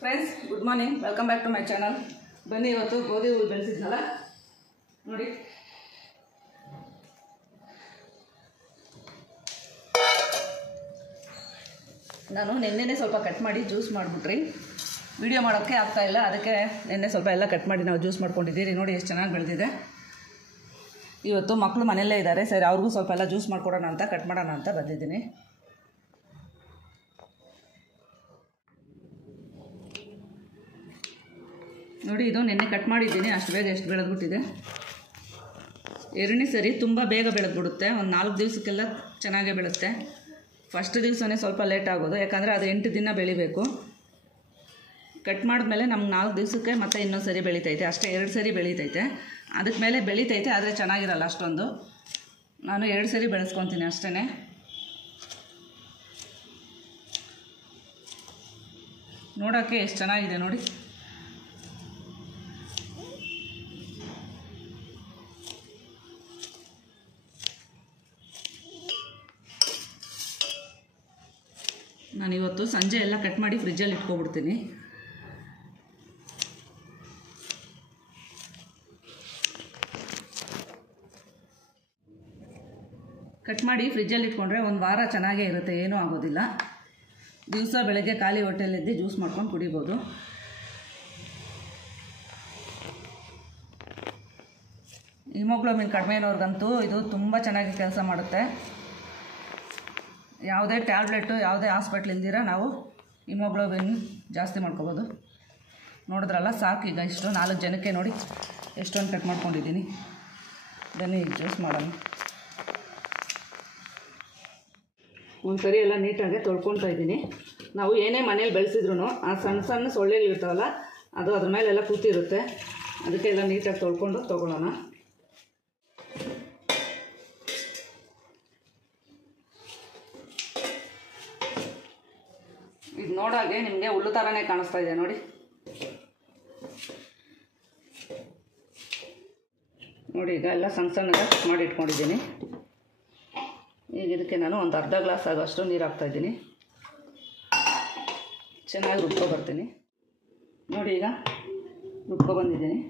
Friends good morning, welcome back to my channel. ಬನ್ನಿ, ಇವತ್ತು ಗೋಧಿ ಹುಳು ಬೆಳೆಸಿದ್ನಲ್ಲ ನೋಡಿ. ನಾನು ನೆನ್ನೆನೇ ಸ್ವಲ್ಪ ಕಟ್ ಮಾಡಿ ಜ್ಯೂಸ್ ಮಾಡಿಬಿಟ್ರಿ, ವಿಡಿಯೋ ಮಾಡೋಕ್ಕೆ ಆಗ್ತಾಯಿಲ್ಲ. ಅದಕ್ಕೆ ನೆನ್ನೆ ಸ್ವಲ್ಪ ಎಲ್ಲ ಕಟ್ ಮಾಡಿ ನಾವು ಜ್ಯೂಸ್ ಮಾಡ್ಕೊಂಡಿದ್ದೀರಿ. ನೋಡಿ ಎಷ್ಟು ಚೆನ್ನಾಗಿ ಬೆಳೆದಿದೆ. ಇವತ್ತು ಮಕ್ಕಳು ಮನೆಯಲ್ಲೇ ಇದ್ದಾರೆ, ಸರಿ ಅವ್ರಿಗೂ ಸ್ವಲ್ಪ ಎಲ್ಲ ಜ್ಯೂಸ್ ಮಾಡ್ಕೊಡೋಣ ಅಂತ ಕಟ್ ಮಾಡೋಣ ಅಂತ ಬಂದಿದ್ದೀನಿ. ನೋಡಿ, ಇದು ನೆನ್ನೆ ಕಟ್ ಮಾಡಿದ್ದೀನಿ. ಅಷ್ಟು ಬೇಗ ಎಷ್ಟು ಬೆಳೆದ್ಬಿಟ್ಟಿದೆ. ಎರಡನೇ ಸರಿ ತುಂಬ ಬೇಗ ಬೆಳೆದ್ಬಿಡುತ್ತೆ. ಒಂದು 4 ದಿವಸಕ್ಕೆಲ್ಲ ಚೆನ್ನಾಗೇ ಬೆಳುತ್ತೆ. ಫಸ್ಟ್ ದಿವಸನೇ ಸ್ವಲ್ಪ ಲೇಟ್ ಆಗೋದು, ಯಾಕಂದರೆ ಅದು 8 ದಿನ ಬೆಳಿಬೇಕು. ಕಟ್ ಮಾಡಿದ್ಮೇಲೆ ನಮ್ಗೆ 4 ದಿವಸಕ್ಕೆ ಮತ್ತೆ ಇನ್ನೊಂದು ಸರಿ ಬೆಳೀತೈತೆ, ಅಷ್ಟೇ 2 ಸರಿ ಬೆಳೀತೈತೆ. ಅದಕ್ಕೆ ಮೇಲೆ ಬೆಳೀತೈತೆ, ಆದರೆ ಚೆನ್ನಾಗಿರಲ್ಲ ಅಷ್ಟೊಂದು. ನಾನು 2 ಸರಿ ಬೆಳೆಸ್ಕೊತೀನಿ ಅಷ್ಟೇ. ನೋಡೋಕ್ಕೆ ಎಷ್ಟು ಚೆನ್ನಾಗಿದೆ ನೋಡಿ. ನಾನಿವತ್ತು ಸಂಜೆ ಎಲ್ಲ ಕಟ್ ಮಾಡಿ ಫ್ರಿಜ್ಜಲ್ಲಿ ಇಟ್ಕೊಬಿಡ್ತೀನಿ. ಕಟ್ ಮಾಡಿ ಫ್ರಿಜ್ಜಲ್ಲಿ ಇಟ್ಕೊಂಡ್ರೆ ಒಂದು ವಾರ ಚೆನ್ನಾಗೇ ಇರುತ್ತೆ, ಏನೂ ಆಗೋದಿಲ್ಲ. ದಿವಸ ಬೆಳಗ್ಗೆ ಖಾಲಿ ಹೊಟ್ಟೆಲಿದ್ದು ಜ್ಯೂಸ್ ಮಾಡ್ಕೊಂಡು ಕುಡಿಬೋದು. ಹಿಮೋಗ್ಲೋಬಿನ್ ಕಡಿಮೆ ಇರೋರ್ಗಂತೂ ಇದು ತುಂಬ ಚೆನ್ನಾಗಿ ಕೆಲಸ ಮಾಡುತ್ತೆ. ಯಾವುದೇ ಟ್ಯಾಬ್ಲೆಟು, ಯಾವುದೇ ಹಾಸ್ಪಿಟ್ಲ್ ಇಲ್ದಿರ ನಾವು ಹಿಮೋಗ್ಲೋಬಿನ್ ಜಾಸ್ತಿ ಮಾಡ್ಕೋಬೋದು. ನೋಡಿದ್ರಲ್ಲ, ಸಾಕು ಈಗ ಇಷ್ಟು 4 ಜನಕ್ಕೆ ನೋಡಿ ಎಷ್ಟೊಂದು ಕಟ್ ಮಾಡ್ಕೊಂಡಿದ್ದೀನಿ. ಬನ್ನಿ ಈಗ ಜ್ಯೂಸ್ ಮಾಡೋಣ. ಒಂದು ಸರಿ ಎಲ್ಲ ನೀಟಾಗಿ ತೊಳ್ಕೊತಾ ಇದ್ದೀನಿ. ನಾವು ಏನೇ ಮನೇಲಿ ಬೆಳೆಸಿದ್ರು ಆ ಸಣ್ಣ ಸಣ್ಣ ಸೊಳ್ಳೆಗಳಿರ್ತಾವಲ್ಲ, ಅದು ಅದ್ರ ಮೇಲೆಲ್ಲ ಕೂತಿರುತ್ತೆ. ಅದಕ್ಕೆಲ್ಲ ನೀಟಾಗಿ ತೊಳ್ಕೊಂಡು ತೊಗೊಳ್ಳೋಣ. ಇದು ನೋಡಾಗೆ ನಿಮಗೆ ಹುಲ್ಲು ಥರನೇ ಕಾಣಿಸ್ತಾ ಇದೆ ನೋಡಿ. ನೋಡಿ, ಈಗ ಎಲ್ಲ ಸಣ್ಣ ಸಣ್ಣಗೆ ಮಾಡಿ ಇಟ್ಕೊಂಡಿದ್ದೀನಿ. ಈಗ ಇದಕ್ಕೆ ನಾನು ಒಂದು ಅರ್ಧ ಗ್ಲಾಸ್ ಆಗೋಷ್ಟು ನೀರು ಹಾಕ್ತಾಯಿದ್ದೀನಿ. ಚೆನ್ನಾಗಿ ರುಬ್ಕೊಬರ್ತೀನಿ. ನೋಡಿ, ಈಗ ರುಬ್ಕೊಬಂದಿದ್ದೀನಿ.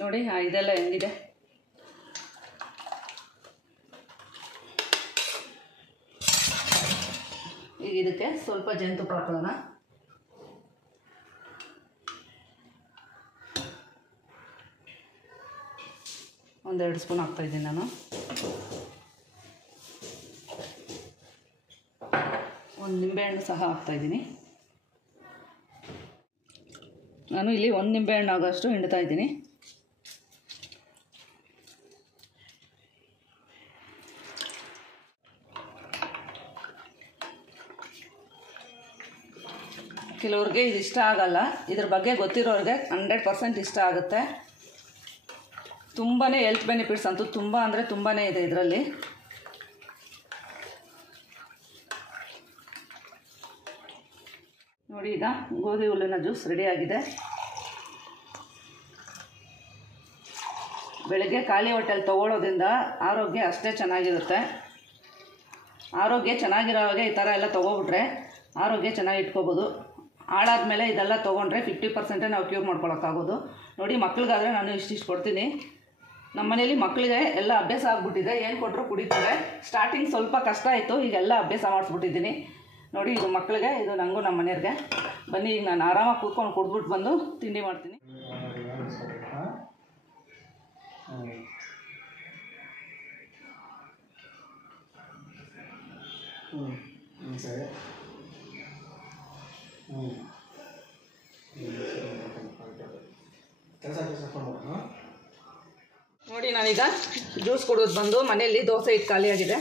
ನೋಡಿ, ಇದೆಲ್ಲ ಹೆಂಗಿದೆ. ಈಗ ಇದಕ್ಕೆ ಸ್ವಲ್ಪ ಜೇನುತುಪ್ಪ ಹಾಕೊಳ್ಳೋಣ. ಒಂದು 2 ಸ್ಪೂನ್ ಹಾಕ್ತಾಯಿದ್ದೀನಿ ನಾನು. ಒಂದು ನಿಂಬೆಹಣ್ಣು ಸಹ ಹಾಕ್ತಾಯಿದ್ದೀನಿ. ನಾನು ಇಲ್ಲಿ 1 ನಿಂಬೆಹಣ್ಣು ಆಗೋಷ್ಟು ಹಿಂಡ್ತಾ ಇದ್ದೀನಿ. ಕೆಲವ್ರಿಗೆ ಇದು ಇಷ್ಟ ಆಗಲ್ಲ, ಇದ್ರ ಬಗ್ಗೆ ಗೊತ್ತಿರೋರಿಗೆ 100% ಇಷ್ಟ ಆಗುತ್ತೆ. ತುಂಬಾ ಹೆಲ್ತ್ ಬೆನಿಫಿಟ್ಸ್ ಅಂತೂ ತುಂಬ ಅಂದರೆ ತುಂಬಾ ಇದೆ ಇದರಲ್ಲಿ. ನೋಡಿ, ಈಗ ಗೋಧಿ ಹುಲ್ಲಿನ ಜ್ಯೂಸ್ ರೆಡಿಯಾಗಿದೆ. ಬೆಳಗ್ಗೆ ಖಾಲಿ ಹೊಟ್ಟೆಲಿ ತೊಗೊಳ್ಳೋದ್ರಿಂದ ಆರೋಗ್ಯ ಅಷ್ಟೇ ಚೆನ್ನಾಗಿರುತ್ತೆ. ಆರೋಗ್ಯ ಚೆನ್ನಾಗಿರೋವಾಗೆ ಈ ಥರ ಎಲ್ಲ ತೊಗೊಬಿಟ್ರೆ ಆರೋಗ್ಯ ಚೆನ್ನಾಗಿ ಇಟ್ಕೋಬೋದು. ಹಾಳಾದ್ಮೇಲೆ ಇದೆಲ್ಲ ತೊಗೊಂಡ್ರೆ 50% ನಾವು ಕ್ಯೂರ್ ಮಾಡ್ಕೊಳಕ್ಕಾಗೋದು. ನೋಡಿ, ಮಕ್ಳಿಗಾದರೆ ನಾನು ಇಷ್ಟಿಷ್ಟು ಕೊಡ್ತೀನಿ. ನಮ್ಮ ಮನೇಲಿ ಮಕ್ಕಳಿಗೆ ಎಲ್ಲ ಅಭ್ಯಾಸ ಆಗ್ಬಿಟ್ಟಿದೆ, ಏನು ಕೊಟ್ಟರು ಕುಡಿತಾರೆ. ಸ್ಟಾರ್ಟಿಂಗ್ ಸ್ವಲ್ಪ ಕಷ್ಟ ಆಯಿತು, ಈಗೆಲ್ಲ ಅಭ್ಯಾಸ ಮಾಡಿಸ್ಬಿಟ್ಟಿದ್ದೀನಿ. ನೋಡಿ, ಇದು ಮಕ್ಕಳಿಗೆ, ಇದು ನನಗೂ ನಮ್ಮ ಮನೆಯವ್ರಿಗೆ. ಬನ್ನಿ, ಈಗ ನಾನು ಆರಾಮಾಗಿ ಕೂತ್ಕೊಂಡು ಕುಡಿದ್ಬಿಟ್ಟು ಬಂದು ತಿಂಡಿ ಮಾಡ್ತೀನಿ. ಸರಿ. ನೋಡಿ, ನಾನೀಗ ಜ್ಯೂಸ್ ಕುಡಿದು ಬಂದು ಮನೆಯಲ್ಲಿ ದೋಸೆ ಹಿಟ್ಟು ಖಾಲಿಯಾಗಿದೆ.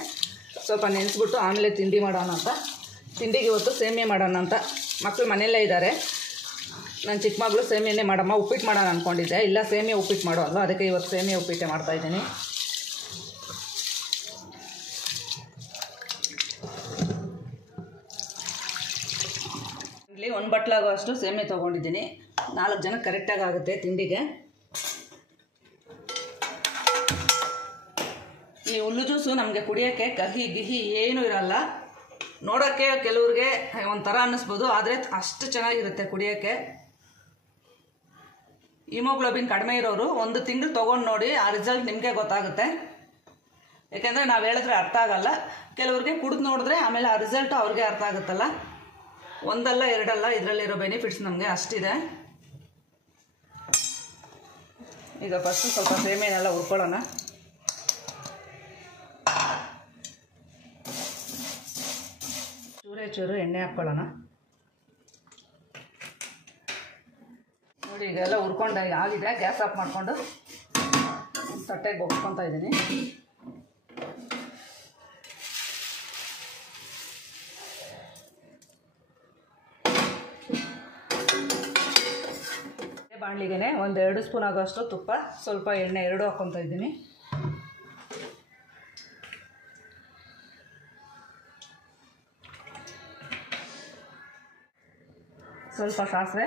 ಸ್ವಲ್ಪ ನೆನೆಸ್ಬಿಟ್ಟು ಆಮೇಲೆ ತಿಂಡಿ ಮಾಡೋಣ ಅಂತ. ತಿಂಡಿಗೆ ಇವತ್ತು ಸೇಮಿಯಾ ಮಾಡೋಣ ಅಂತ ಮಕ್ಕಳು ಮನೆಯಲ್ಲೇ ಇದ್ದಾರೆ. ನನ್ನ ಚಿಕ್ಕ ಮಗಳು ಸೇಮಿಯನ್ನೇ ಮಾಡಮ್ಮ ಉಪ್ಪಿಟ್ಟು ಮಾಡೋಣ ಅಂದ್ಕೊಂಡಿದ್ದೆ. ಇಲ್ಲ ಸೇಮಿಯಾ ಉಪ್ಪಿಟ್ಟು ಮಾಡೋ ಅಲ್ವ, ಅದಕ್ಕೆ ಇವತ್ತು ಸೇಮಿಯಾ ಉಪ್ಪಿಟ್ಟೆ ಮಾಡ್ತಾಯಿದ್ದೀನಿ. ಇಲ್ಲಿ 1 ಬಟ್ಲಾಗೋ ಅಷ್ಟು ಸೇಮಿಯಾ ತೊಗೊಂಡಿದ್ದೀನಿ. 4 ಜನಕ್ಕೆ ಕರೆಕ್ಟಾಗಿ ಆಗುತ್ತೆ ತಿಂಡಿಗೆ. ಈ ಹುಲ್ಲು ಜ್ಯೂಸು ನಮಗೆ ಕುಡಿಯೋಕ್ಕೆ ಕಹಿ ಗಿಹಿ ಏನೂ ಇರಲ್ಲ. ನೋಡೋಕ್ಕೆ ಕೆಲವ್ರಿಗೆ ಒಂಥರ ಅನ್ನಿಸ್ಬೋದು, ಆದರೆ ಅಷ್ಟು ಚೆನ್ನಾಗಿರುತ್ತೆ ಕುಡಿಯೋಕ್ಕೆ. ಹಿಮೋಗ್ಲೋಬಿನ್ ಕಡಿಮೆ ಇರೋರು 1 ತಿಂಗಳು ತೊಗೊಂಡು ನೋಡಿ, ಆ ರಿಸಲ್ಟ್ ನಿಮಗೆ ಗೊತ್ತಾಗುತ್ತೆ. ಯಾಕೆಂದರೆ ನಾವು ಹೇಳಿದ್ರೆ ಅರ್ಥ ಆಗಲ್ಲ. ಕೆಲವ್ರಿಗೆ ಕುಡಿದು ನೋಡಿದ್ರೆ ಆಮೇಲೆ ಆ ರಿಸಲ್ಟು ಅವ್ರಿಗೆ ಅರ್ಥ ಆಗುತ್ತಲ್ಲ. 1 ಅಲ್ಲ 2 ಅಲ್ಲ, ಇದರಲ್ಲಿರೋ ಬೆನಿಫಿಟ್ಸ್ ನಮಗೆ ಅಷ್ಟಿದೆ. ಈಗ ಫಸ್ಟು ಸ್ವಲ್ಪ ಸೇಮಿಯನ್ನೆಲ್ಲ ಹುರ್ಕೊಳ್ಳೋಣ. ಚೂರು ಎಣ್ಣೆ ಹಾಕ್ಕೊಳ್ಳೋಣ. ನೋಡಿ ಈಗೆಲ್ಲ ಹುರ್ಕೊಂಡು ಆಗಿದೆ. ಗ್ಯಾಸ್ ಆಫ್ ಮಾಡಿಕೊಂಡು ತಟ್ಟೆಗೆ ಬಗ್ಸ್ಕೊತಾ ಇದ್ದೀನಿ. ಬಾಣಲಿಗೆ 1-2 ಸ್ಪೂನ್ ಆಗೋಷ್ಟು ತುಪ್ಪ, ಸ್ವಲ್ಪ ಎಣ್ಣೆ 2 ಹಾಕ್ಕೊತಾ ಇದ್ದೀನಿ. ಸ್ವಲ್ಪ ಸಾಸಿವೆ,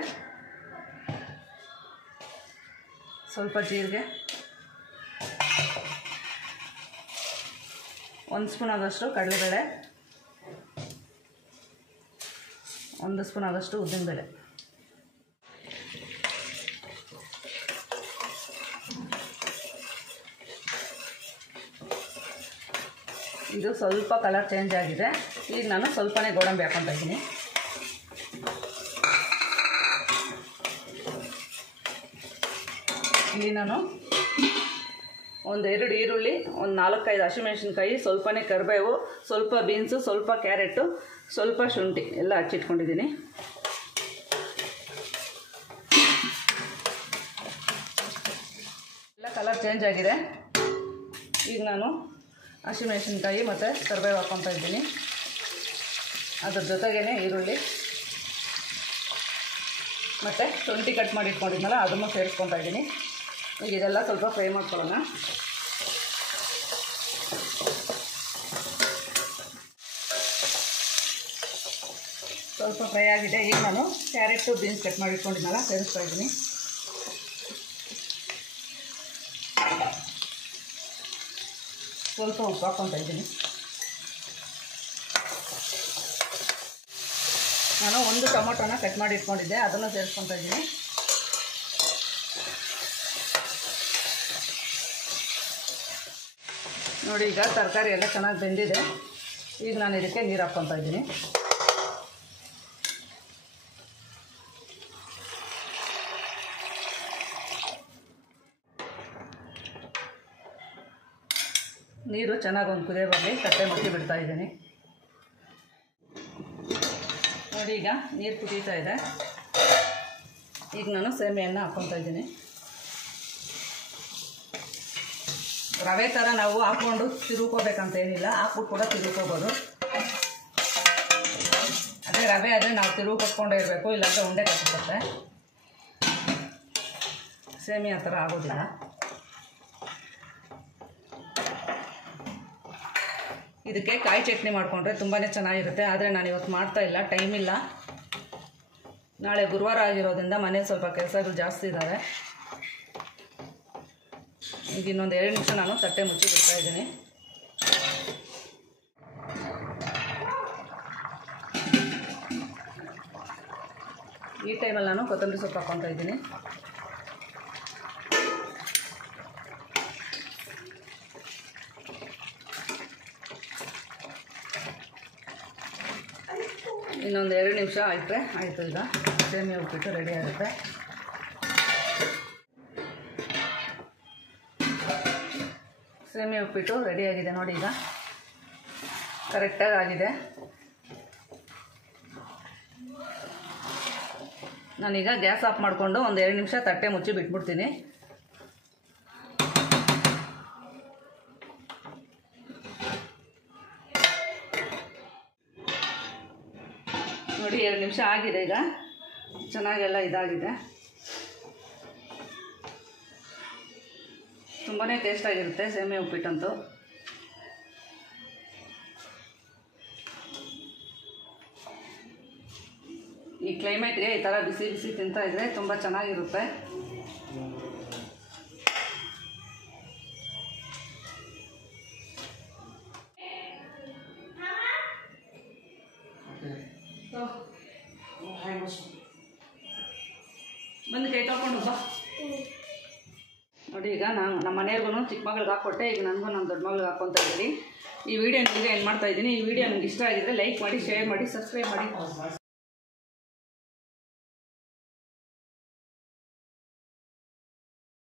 ಸ್ವಲ್ಪ ಜೀರಿಗೆ, 1 ಸ್ಪೂನ್ ಆಗೋಷ್ಟು ಕಡಲೆಬೇಳೆ, 1 ಸ್ಪೂನ್ ಆಗೋಷ್ಟು ಉದ್ದಿನಬೇಳೆ. ಇದು ಸ್ವಲ್ಪ ಕಲರ್ ಚೇಂಜ್ ಆಗಿದೆ. ಈಗ ನಾನು ಸ್ವಲ್ಪನೇ ಗೋಡಂಬಿ ಹಾಕ್ಕೊತಾ ಇದ್ದೀನಿ. ಇಲ್ಲಿ ನಾನು 1-2 ಈರುಳ್ಳಿ, 4-5 ಹಸಿಮೆಣಸಿನ್ಕಾಯಿ, ಸ್ವಲ್ಪನೇ ಕರಿಬೇವು, ಸ್ವಲ್ಪ ಬೀನ್ಸು, ಸ್ವಲ್ಪ ಕ್ಯಾರೆಟು, ಸ್ವಲ್ಪ ಶುಂಠಿ ಎಲ್ಲ ಹಚ್ಚಿಟ್ಕೊಂಡಿದ್ದೀನಿ. ಎಲ್ಲ ಕಲರ್ ಚೇಂಜ್ ಆಗಿದೆ. ಈಗ ನಾನು ಹಸಿಮೆಣಸಿನ್ಕಾಯಿ ಮತ್ತು ಕರಿಬೇವು ಹಾಕ್ಕೊತಾ ಇದ್ದೀನಿ. ಅದ್ರ ಜೊತೆಗೇ ಈರುಳ್ಳಿ ಮತ್ತು ಶುಂಠಿ ಕಟ್ ಮಾಡಿ ಇಟ್ಕೊಂಡಿದ್ನಲ್ಲ ಅದನ್ನು ಸೇರಿಸ್ಕೊತಾ ಇದ್ದೀನಿ. ಈಗ ಇದೆಲ್ಲ ಸ್ವಲ್ಪ ಫ್ರೈ ಮಾಡ್ಕೊಳ್ಳೋಣ. ಸ್ವಲ್ಪ ಫ್ರೈ ಆಗಿದೆ. ಈಗ ನಾನು ಕ್ಯಾರೆಟು ಬೀನ್ಸ್ ಕಟ್ ಮಾಡಿ ಇಟ್ಕೊಂಡಿದ್ನಲ್ಲ ಸೇರಿಸ್ತಾ ಇದ್ದೀನಿ. ಸ್ವಲ್ಪ ಉಪ್ಪು ಹಾಕ್ಕೊತಾ ಇದ್ದೀನಿ. ನಾನು 1 ಟೊಮೊಟೊನ ಕಟ್ ಮಾಡಿ ಇಟ್ಕೊಂಡಿದ್ದೆ, ಅದನ್ನು ಸೇರಿಸ್ಕೊತಾ ಇದ್ದೀನಿ. ನೋಡಿ ಈಗ ತರಕಾರಿ ಎಲ್ಲ ಚೆನ್ನಾಗಿ ಬೆಂದಿದೆ. ಈಗ ನಾನು ಇದಕ್ಕೆ ನೀರು ಹಾಕ್ಕೊತಾ ಇದ್ದೀನಿ. ನೀರು ಚೆನ್ನಾಗಿ ಒಂದು ಕುದಿಯೋ ಬರಲಿ ತಟ್ಟೆ ಮುಚ್ಚಿ ಬಿಡ್ತಾ ಇದ್ದೀನಿ. ನೋಡಿ ಈಗ ನೀರು ಕುದೀತಾ ಇದೆ. ಈಗ ನಾನು ಸೇಮಿಯನ್ನು ಹಾಕ್ಕೊತಾ ಇದ್ದೀನಿ. ರವೆ ಥರ ನಾವು ಹಾಕ್ಕೊಂಡು ತಿರುಗ್ಕೋಬೇಕಂತ ಏನಿಲ್ಲ, ಹಾಕ್ಬಿಟ್ಟು ಕೂಡ ತಿರುಗ್ಕೋಬೋದು. ಅದೇ ರವೆ ಆದರೆ ನಾವು ತಿರುಗಿ ಕೊಟ್ಕೊಂಡೇ ಇರಬೇಕು, ಇಲ್ಲಾಂದರೆ ಉಂಡೆ ಕಟ್ಟುತ್ತೆ. ಸೇಮಿ ಆ ಥರ ಆಗೋದಿಲ್ಲ. ಇದಕ್ಕೆ ಕಾಯಿ ಚಟ್ನಿ ಮಾಡಿಕೊಂಡ್ರೆ ತುಂಬಾ ಚೆನ್ನಾಗಿರುತ್ತೆ. ಆದರೆ ನಾನು ಇವತ್ತು ಮಾಡ್ತಾಯಿಲ್ಲ, ಟೈಮ್ ಇಲ್ಲ. ನಾಳೆ ಗುರುವಾರ ಆಗಿರೋದ್ರಿಂದ ಮನೇಲಿ ಸ್ವಲ್ಪ ಕೆಲಸಗಳು ಜಾಸ್ತಿ ಇದ್ದಾವೆ. ಈಗ ಇನ್ನೊಂದು 2 ನಿಮಿಷ ನಾನು ತಟ್ಟೆ ಮುಚ್ಚಿ ಬಿಡ್ತಾ ಇದ್ದೀನಿ. ಈ ಟೈಮಲ್ಲಿ ನಾನು ಕೊತ್ತಂಬರಿ ಸೊಪ್ಪು ಹಾಕ್ಕೊತಾ ಇದ್ದೀನಿ. ಇನ್ನೊಂದು 2 ನಿಮಿಷ ಆಯಿತು. ಈಗ ಸೇಮಿಯಾ ಉಪ್ಪಿಟ್ಟು ರೆಡಿ ಆಗುತ್ತೆ. ಸೇಮಿಯಾ ಉಪ್ಪಿಟ್ಟು ರೆಡಿಯಾಗಿದೆ ನೋಡಿ. ಈಗ ಕರೆಕ್ಟಾಗಿ ಆಗಿದೆ. ನಾನೀಗ ಗ್ಯಾಸ್ ಆಫ್ ಮಾಡಿಕೊಂಡು ಒಂದು 2 ನಿಮಿಷ ತಟ್ಟೆ ಮುಚ್ಚಿ ಬಿಟ್ಬಿಡ್ತೀನಿ. ನೋಡಿ 2 ನಿಮಿಷ ಆಗಿದೆ ಈಗ, ಚೆನ್ನಾಗೆಲ್ಲ ಇದಾಗಿದೆ. ತುಂಬಾ ಟೇಸ್ಟಾಗಿರುತ್ತೆ ಸೇಮೆ ಉಪ್ಪಿಟ್ಟಂತೂ. ಈ ಕ್ಲೈಮೇಟ್ಗೆ ಈ ಥರ ಬಿಸಿ ಬಿಸಿ ತಿಂತಾ ಇದ್ರೆ ತುಂಬ ಚೆನ್ನಾಗಿರುತ್ತೆ. ಬಂದು ಕೈ ತೊಳ್ಕೊಂಡು ಬಾ. ನೋಡಿ ಈಗ ನಮ್ಮ ಮನೆಯವ್ರಿಗೂ ಚಿಕ್ಕ ಮಗಳಿಗೆ ಹಾಕ್ಕೊಟ್ಟೆ, ಈಗ ನನಗೂ ನಮ್ಮ ದೊಡ್ಡ ಮಗಳಿಗೆ ಹಾಕ್ಕೊತಾ ಇದ್ದೀನಿ. ಈ ವಿಡಿಯೋ ನಿಮಗೆ ಏನು ಮಾಡ್ತಾ ಇದ್ದೀನಿ. ಈ ವಿಡಿಯೋ ನಿಮ್ಗೆ ಇಷ್ಟ ಆಗಿದ್ರೆ ಲೈಕ್ ಮಾಡಿ, ಶೇರ್ ಮಾಡಿ, ಸಬ್ಸ್ಕ್ರೈಬ್ ಮಾಡಿ.